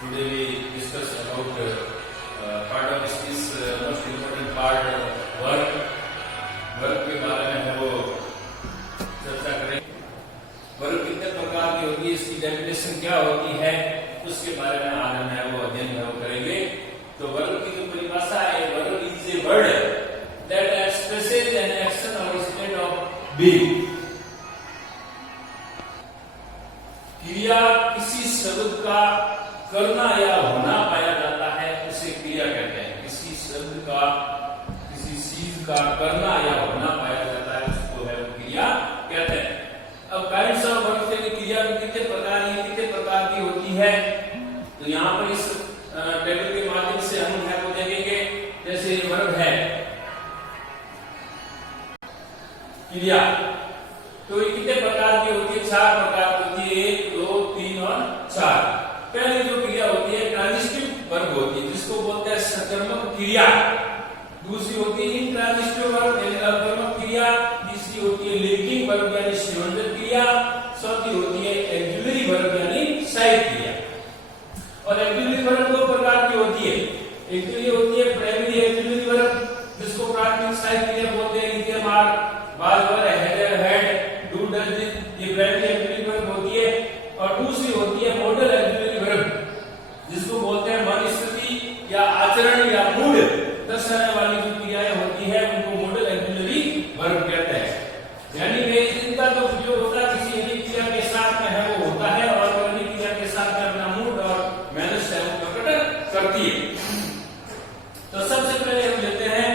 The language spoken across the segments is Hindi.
Today we discuss about part of this most important part work. Work के बारे में हम वो चर्चा करें। वर्क कितने प्रकार की होगी, इसकी डेफिनेशन क्या होती है, उसके बारे में आज हम है वो अध्ययन करेंगे। तो वर्क की जो परिभाषा है, work is a word that expresses an action और स्टेट ऑफ बीइंग। क्रिया किसी शब्द का करना या होना पाया जाता है, उसे क्रिया कहते हैं। किसी शब्द का, किसी चीज का करना या होना पाया जाता है, उसको है वो क्रिया कहते हैं। अब काइंड्स ऑफ वर्क से क्रिया में कितने प्रकार की होती है, तो यहाँ पर इस टेबल के माध्यम से हम है वो देखेंगे। जैसे वर्ब है क्रिया, तो ये कितने प्रकार की होती है? 4 प्रकार की होती है, 1, 2, 3 और 4। पहले जो क्रिया होती है ट्रांजिटिव वर्ब होती है, जिसको बोलते हैं सकर्मक क्रिया। दूसरी होती है इंट्रांजिटिव वर्ब यानी अकर्मक क्रिया। तीसरी होती है लिंकिंग वर्ब यानी संयोजक क्रिया। चौथी होती है एक्सिलरी वर्ब यानी सहायक क्रिया। और एक्सिलरी वर्ब 2 प्रकार की होती है। एक तो ये होती है प्राइमरी एक्सिलरी वर्ब, जिसको प्राथमिक सहायक क्रिया बोलते हैं। इनके बाजवर, हेडर, हेड, डू, डज, ये प्राइमरी एक्सिलरी वर्ब होती है। और दूसरी होती है मॉडल एक्सिलरी वर्ब, जिसको बोलते हैं मन, स्थिति या आचरण या मूड दर्शाने वाली जो क्रियाएं होती है, उनको मॉडल एक्सिलरी वर्ब कहते हैं। यानी वे इनका जो उपयोग होता है किसी एक क्रिया के साथ में है वो होता है, और अन्य क्रिया के साथ में अपना मूड और मैनर्स है वो प्रकट करती है। तो सबसे पहले हम लेते हैं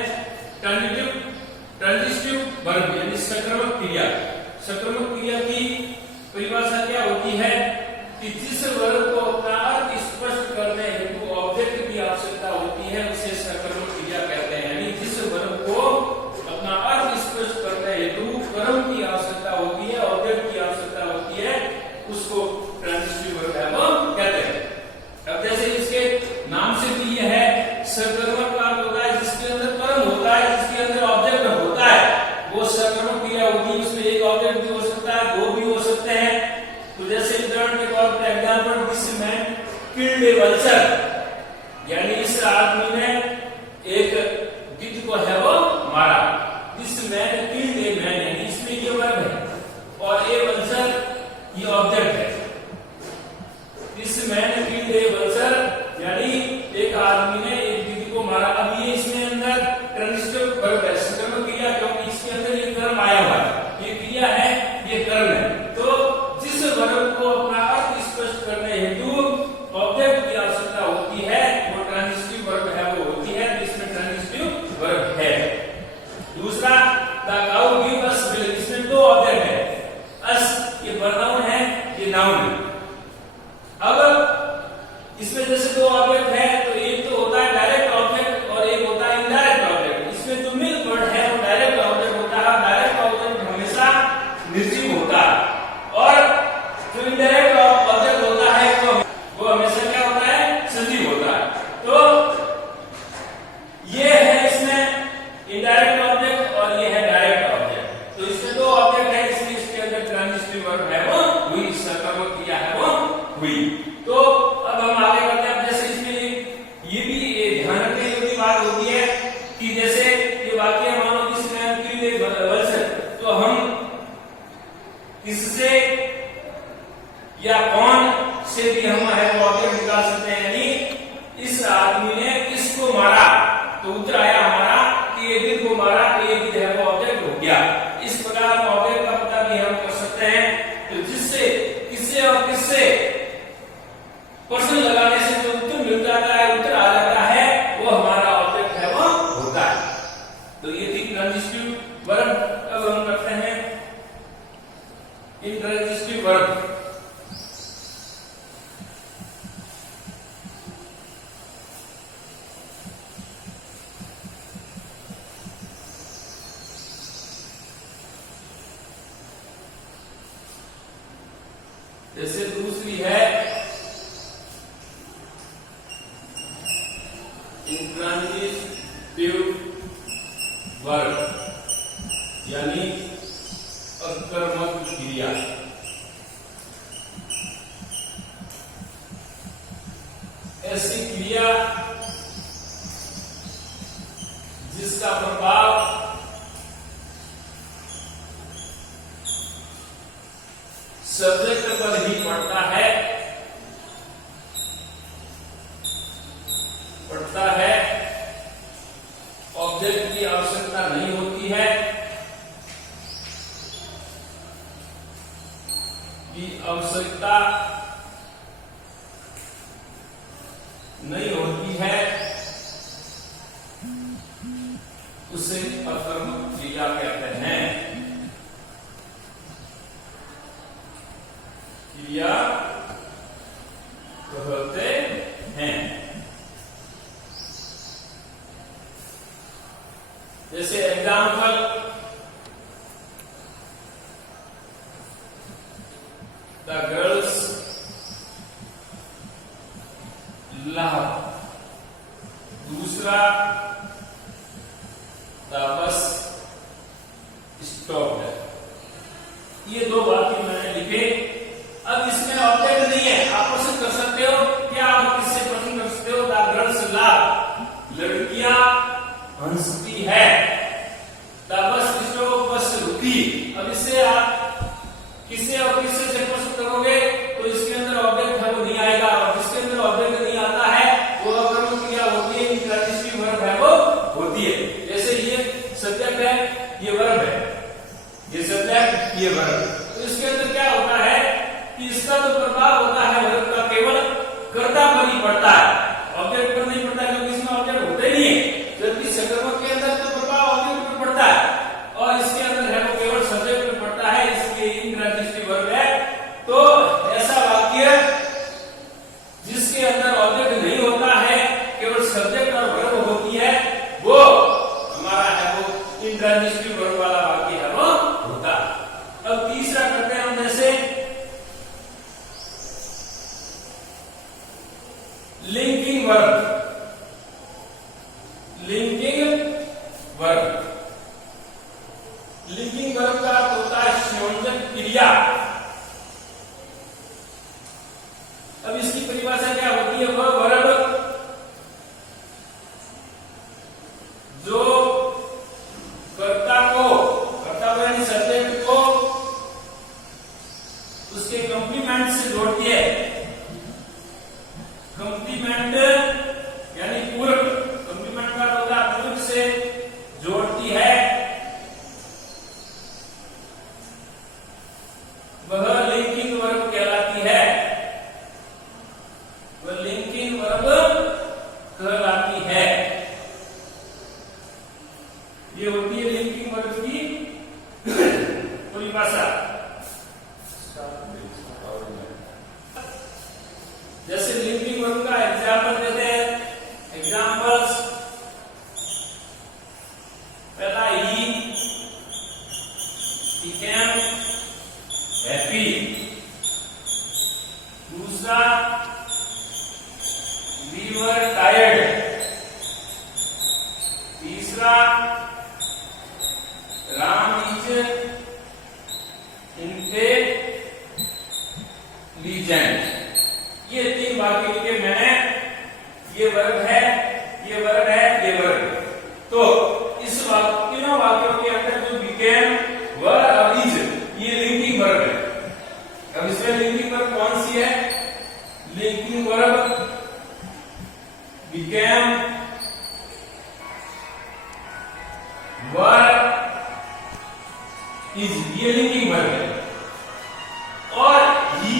ट्रांजिटिव वर्ब यानी सकर्मक क्रिया। सकर्मक क्रिया की परिभाषा क्या होती है कि जिस वर्ब को अपना अर्थ स्पष्ट करने हेतु ऑब्जेक्ट की आवश्यकता होती है, उसे सकर्मक क्रिया कहते हैं। यानी जिस वर्ब को अपना अर्थ स्पष्ट करने हेतु कर्म की आवश्यकता होती है, ऑब्जेक्ट की आवश्यकता होती है, उसको ट्रांजिटिव वर्ब है वो कहते हैं। अब जैसे इसके नाम से भी यह है, सकर्मक का अर्थ होता है जिसके अंदर कर्म होता है, जिसके अंदर ऑब्जेक्ट होता है, वो सकर्मक क्रिया होती है। उसमें एक ऑब्जेक्ट भी हो सकता है, 2 भी हो सकते हैं। तो जैसे उदाहरण के तौर पर example, this man killed A vulture, यानी इस आदमी ने एक गिद्ध को है वो मारा। This man killed a man, यानी इसमें ये वर्ब है और ए वल्चर ये ऑब्जेक्ट है। This man killed A vulture यानी एक आदमी ने एक गिद्ध को मारा। अब ये इसमें अंदर ट्रांजिटिव वर्ब है, सकर्मक क्रिया, क्योंकि इसके अंदर ये कर्म आया हुआ है, ये क्रिया है, ये कर्म है। तो जिस वर्ब को अपना अर्थ स्पष्ट करने हेतु ऑब्जेक्ट की आवश्यकता होती है, वो ट्रांजिटिव वर्ब है वो होती है, इसमें ट्रांजिटिव वर्ब है। दूसरा, the cow give us milk, इसमें 2 ऑब्जेक्ट है। अस ये प्रोनाउन है, ये नाउन है। अब इसमें जैसे 2 ऑब्जेक्ट है, तो एक तो होता है डायरेक्ट ऑब्जेक्ट और एक होता है इनडायरेक्ट ऑब्जेक्ट। इसमें जो मिल्क वर्ड है वो डायरेक्ट ऑब्जेक्ट होता है, डायरेक्ट ऑब्जेक्ट हमेशा निर्जीव होता है, और जो इनडायरेक्ट ऑब्जेक्ट होता है वो हमेशा क्या होता है? सजीव होता है। तो ये है इसमें इनडायरेक्ट ऑब्जेक्ट और ये है डायरेक्ट ऑब्जेक्ट। तो इसमें 2 ऑब्जेक्ट है, इसलिए इसके अंदर ट्रांजिटिव वर्ब है वो हुई, सकर्मक क्रिया है वो हुई। तो अब हम आगे बढ़ते हैं। जैसे इसमें ये भी ध्यान रखने योग्य बात होती है कि जैसे ये वाक्य मानो किसी मैन किल्ड ए वल्चर, तो हम किससे या कौन से भी हम है वो ऑब्जेक्ट निकाल सकते हैं। यानी इस आदमी ने किसको मारा, तो उत्तर आया हमारा कि ये गिद्ध को मारा, तो ये गिद्ध है वो ऑब्जेक्ट हो गया। इस प्रकार हम ऑब्जेक्ट का पता भी हम कर सकते हैं। तो जिससे, किससे और किससे पर्सन लगाने से जो उत्तर मिल जाता है, उत्तर आ जाता है, वो हमारा ऑब्जेक्ट है वो होता है। तो ये थी ट्रांजिटिव वर्ब। अब हम करते हैं इंट्रांजिटिव वर्ब। ऐसी क्रिया जिसका प्रभाव सब्जेक्ट पर ही पड़ता है ऑब्जेक्ट की आवश्यकता नहीं होती है, की आवश्यकता नहीं होती है, उसे अकर्मक क्रिया कहते हैं। क्रिया कहते हैं। जैसे एग्जाम्पल, द गर्ल्स लव। दूसरा, द बस स्टॉप्ड। ये दो वाक्य मैंने लिखे। अब इसमें ऑब्जेक्ट नहीं है, आप क्वेश्चन कर सकते हो, क्या आप किससे प्रश्न कर सकते हो? द गर्ल्स लव, लड़कियां हंसती है। द बस स्टॉप, बस रुकी। अब इससे आप किससे और किससे से प्रश्न करोगे तो इसके अंदर ऑब्जेक्ट है वो नहीं आएगा, और जिसके अंदर ऑब्जेक्ट नहीं आता है वो अकर्मक क्रिया होती है, इंट्रांजिटिव वर्ब है वो होती है। जैसे ये सब्जेक्ट है, ये वर्ब है, ये सब्जेक्ट, ये वर्ब। तो इसके अंदर क्या होता है कि इसका तो प्रभाव होता है वर्ब का केवल कर्ता पर ही पड़ता है, ऑब्जेक्ट पर नहीं पड़ता, क्योंकि इसमें ऑब्जेक्ट होते नहीं है। जबकि सकर्मक के अंदर तो प्रभाव ऑब्जेक्ट पर पड़ता है और इसके अंदर है वो केवल सब्जेक्ट पर पड़ता है, इसलिए इंट्रांजिटिव वर्ब है। तो ऐसा वाक्य जिसके अंदर ऑब्जेक्ट नहीं होता है, केवल सब्जेक्ट और वर्ब होती है, वो हमारा है वो इंट्रांजिटिव वर्ब वाला वाक्य है वो होता। अब तीसरा करते हैं हम, जैसे linking verb. Linking verb, linking verb का अर्थ होता है संयोजक क्रिया। अब इसकी परिभाषा क्या होती है? वह वर्ब जो कर्ता को यानी सब्जेक्ट को उसके कंप्लीमेंट से जोड़ती है। कंप्लीमेंट यानी पूरक, कंप्लीमेंट का होता है पूरक से जोड़ती है, वह लिंकिंग वर्ब कहलाती है। वह लिंकिंग वर्ब कहलाती है। ये होती है लिंकिंग वर्ब की परिभाषा। जैसे लिंकिंग वर्ब का एग्जाम्पल देते हैं। एग्जाम्पल्स, पहला ही became happy। दूसरा, we were tired। तीसरा, राम इज इंटेलिजेंट। ये तीन वाक्य लिखे मैंने। ये वर्ब है, ये वर्ब है, ये वर्ब। तो इस तीनों वाक्यों के अंदर जो बिकेम, वर और इज, ये लिंकिंग वर्ब है। अब इसमें लिंकिंग वर्ब कौन सी है? Linking verb became, were, is, ये लिंकिंग वर्ब है। और ही,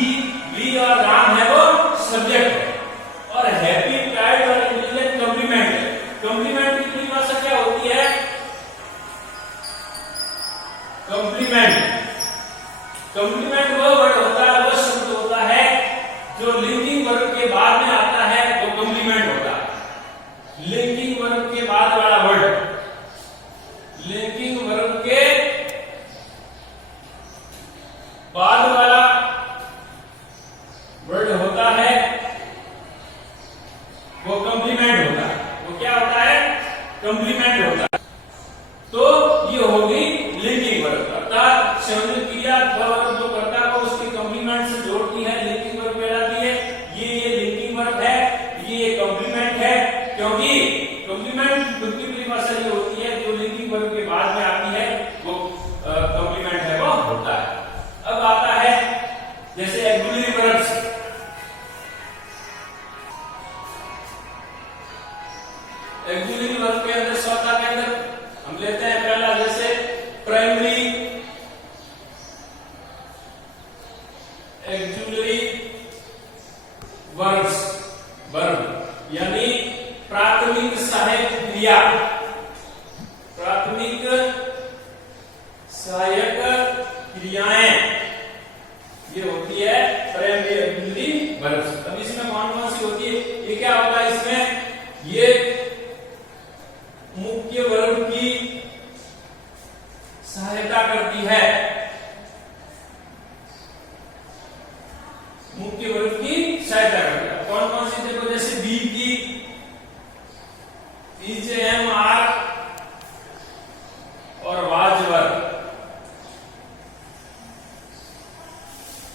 वी और राम है वो सब्जेक्ट है, और हैप्पी, प्राइड और इंटेलिजेंट कंप्लीमेंट है। कंप्लीमेंट की परिभाषा क्या होती है? कंप्लीमेंट, कंप्लीमेंट वो वर्ड होता है, वो शब्द होता है जो लिंकिंग वर्ब के बाद में आता है, वो कंप्लीमेंट होता है। लिंकिंग वर्ब के बाद वाला वर्ड, लिंकिंग वर्ब के बाद वाला वर्ड होता है, वो कंप्लीमेंट होता है। वो क्या होता है? कंप्लीमेंट होता है। तो ये होगी लिंकिंग वर्ब। अर्थात संयोजक क्रिया जो कर्ता को उसके कंप्लीमेंट से जोड़ती है, लिंकिंग वर्ब कहलाती है। ये लिंकिंग वर्ब है, ये एक्सिलरी वर्ब के अंदर स्वतः के अंदर हम लेते हैं पहला, जैसे प्राइमरी एक्सिलरी वर्ब यानी प्राथमिक सहायक क्रिया, प्राथमिक सहायक क्रियाएं ये होती है प्राइमरी एक्सिलरी वर्ब। अब इसमें कौन सी होती है, ये क्या होता है, इसमें ये मुख्य वर्ब की सहायता करती है, मुख्य वर्ब की सहायता करती है। कौन सी देखो, जैसे बी की EJMR और वाज वर्ब,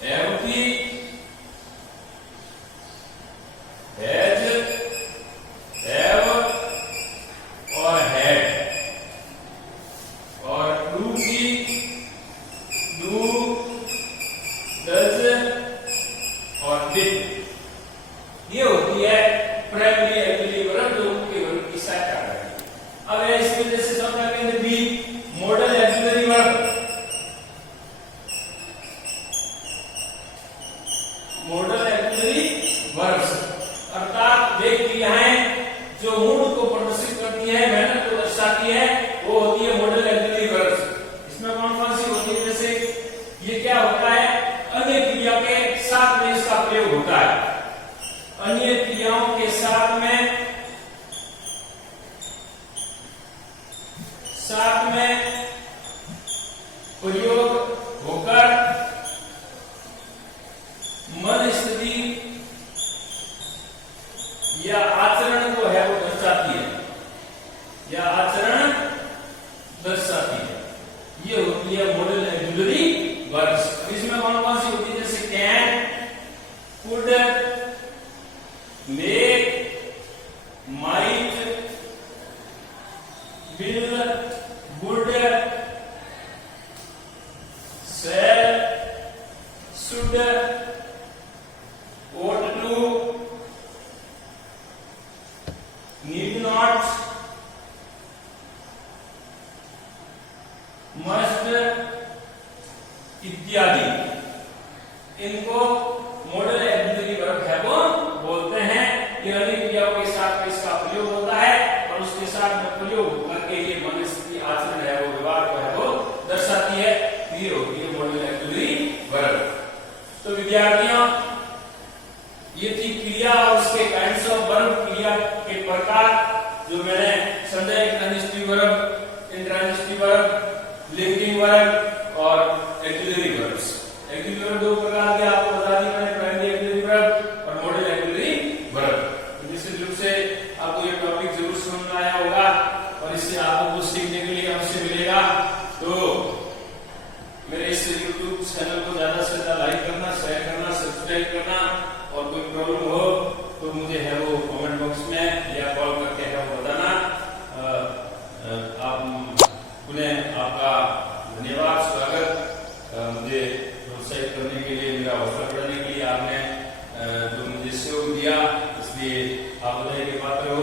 एव की हैज, हैव और हैड, और डू की डू, डज और डिड, ये होती है प्राइमरी एक्सिलरी वर्ब जो मुख्य वर्ब की सहायता करती है। अब इसकी वजह से चौथा के अंदर B modal auxiliary verb, modal auxiliary verbs अर्थात वे क्रियाएं जो मूड को प्रदर्शित करती है, मेहनत को दर्शाती है, वो होती है मॉडल एक्सिलरी वर्ब्स। इसमें कौन सी होती है, जैसे ये क्या होता है, अन्य क्रिया के साथ में इसका प्रयोग होता है, अन्य क्रियाओं के साथ में प्रयोग होकर मन स्थिति या आचरण को है वो दर्शाती है, या आचरण दर्शाती है, ये होती है मॉडल एक्सिलरी वर्ब्स। इसमें कौन सी होती है, जैसे can, could, make, might, will, would, shall, should, ought to, need not, must इत्यादि, इनको मॉडल एक्सिलरी वर्ब है वो बोलते हैं। ये अन्य क्रियाओं के साथ में इसका प्रयोग होता है और उसके साथ में प्रयोग करके ये मन स्थिति आचरण है वो व्यवहार को है वो दर्शाती है, ये होती है मॉडल एक्सिलरी वर्ब। तो विद्यार्थियों, ये थी क्रिया और उसके काइंड्स ऑफ वर्ब, क्रिया के प्रकार जो मैंने समझाया, transitive verb, intransitive verb, linking verb और एक्सिलरी वर्ब्स। एक्सिलरी वर्ब दो प्रकार के आपको बता दी मैंने, प्राइमरी एक्सिलरी वर्ब और मॉडल एक्सिलरी वर्ब। निश्चित रूप से आपको ये टॉपिक जरूर समझ में आया होगा और इससे आपको कुछ सीखने के लिए अवश्य मिलेगा। तो मेरे इस YouTube चैनल को ज्यादा से ज्यादा लाइक करना, शेयर करना, सब्सक्राइब करना, और कोई प्रॉब्लम हो तो मुझे है वो कमेंट बॉक्स में या कॉल करके है वो बताना। आप पुनः आपका धन्यवाद, स्वागत, मुझे प्रोत्साहित करने के लिए, मेरा हौसला बढ़ाने के लिए आपने जो मुझे सहयोग दिया, इसलिए आप बधाई के पात्र हो।